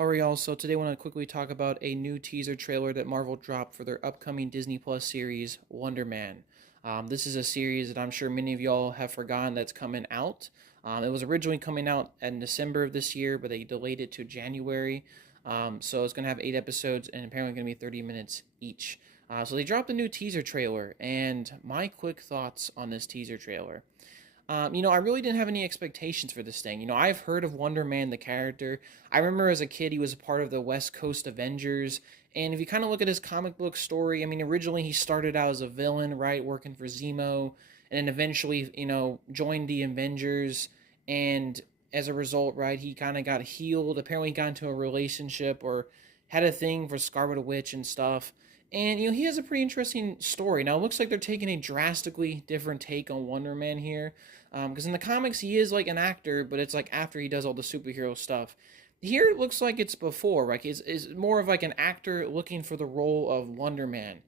Alright, y'all, so today I want to quickly talk about a new teaser trailer that Marvel dropped for their upcoming Disney Plus series, Wonder Man. This is a series that I'm sure many of y'all have forgotten that's coming out. It was originally coming out in December of this year, but they delayed it to January. So it's going to have 8 episodes and apparently going to be 30 minutes each. So they dropped a new teaser trailer, and my quick thoughts on this teaser trailer. I really didn't have any expectations for this thing. I've heard of Wonder Man, the character. I remember as a kid, he was a part of the West Coast Avengers. And if you kind of look at his comic book story, I mean, originally he started out as a villain, right, working for Zemo, and then eventually, joined the Avengers. And as a result, right, he kind of got healed. Apparently, he got into a relationship or had a thing for Scarlet Witch and stuff. And he has a pretty interesting story. Now it looks like they're taking a drastically different take on Wonder Man here, because in the comics he is like an actor, but it's like after he does all the superhero stuff. Here it looks like it's before, right? It's more of like an actor looking for the role of Wonder Man.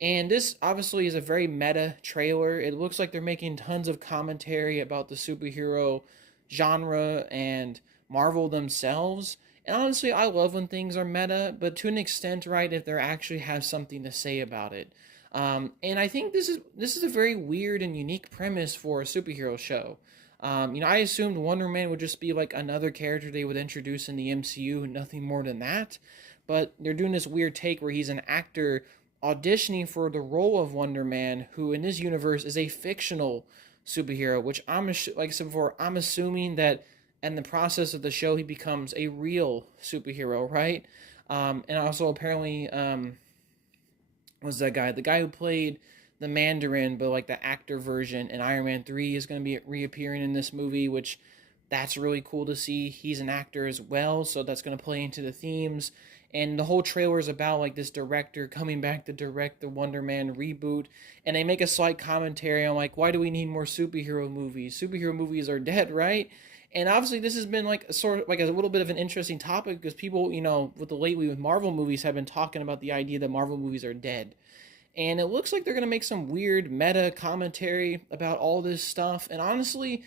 And this obviously is a very meta trailer. It looks like they're making tons of commentary about the superhero genre and Marvel themselves. And honestly, I love when things are meta, but to an extent, right, if they actually have something to say about it. And I think this is a very weird and unique premise for a superhero show. I assumed Wonder Man would just be like another character they would introduce in the MCU, nothing more than that. But they're doing this weird take where he's an actor auditioning for the role of Wonder Man, who in this universe is a fictional superhero. Which like I said before, I'm assuming that in the process of the show he becomes a real superhero, right? And also apparently was that guy, the guy who played the Mandarin, but like the actor version in Iron Man 3 is going to be reappearing in this movie, which that's really cool to see. He's an actor as well, so that's going to play into the themes. And the whole trailer is about like this director coming back to direct the Wonder Man reboot, and they make a slight commentary on like, why do we need more superhero movies? Superhero movies are dead, right? And obviously this has been like a sort of like a little bit of an interesting topic because people, with Marvel movies have been talking about the idea that Marvel movies are dead. And it looks like they're going to make some weird meta commentary about all this stuff. And honestly,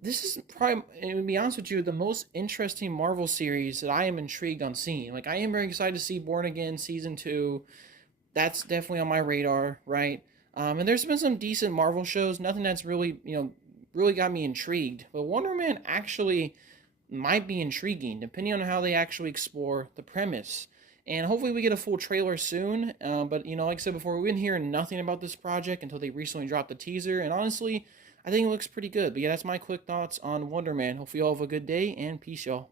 this is probably, and to be honest with you, the most interesting Marvel series that I am intrigued on seeing. Like, I am very excited to see Born Again Season 2. That's definitely on my radar, right? And there's been some decent Marvel shows, nothing that's really, really got me intrigued. But Wonder Man actually might be intriguing, depending on how they actually explore the premise. And hopefully we get a full trailer soon. But, like I said before, we've been hearing nothing about this project until they recently dropped the teaser. And honestly, I think it looks pretty good. But yeah, that's my quick thoughts on Wonder Man. Hopefully you all have a good day, and peace, y'all.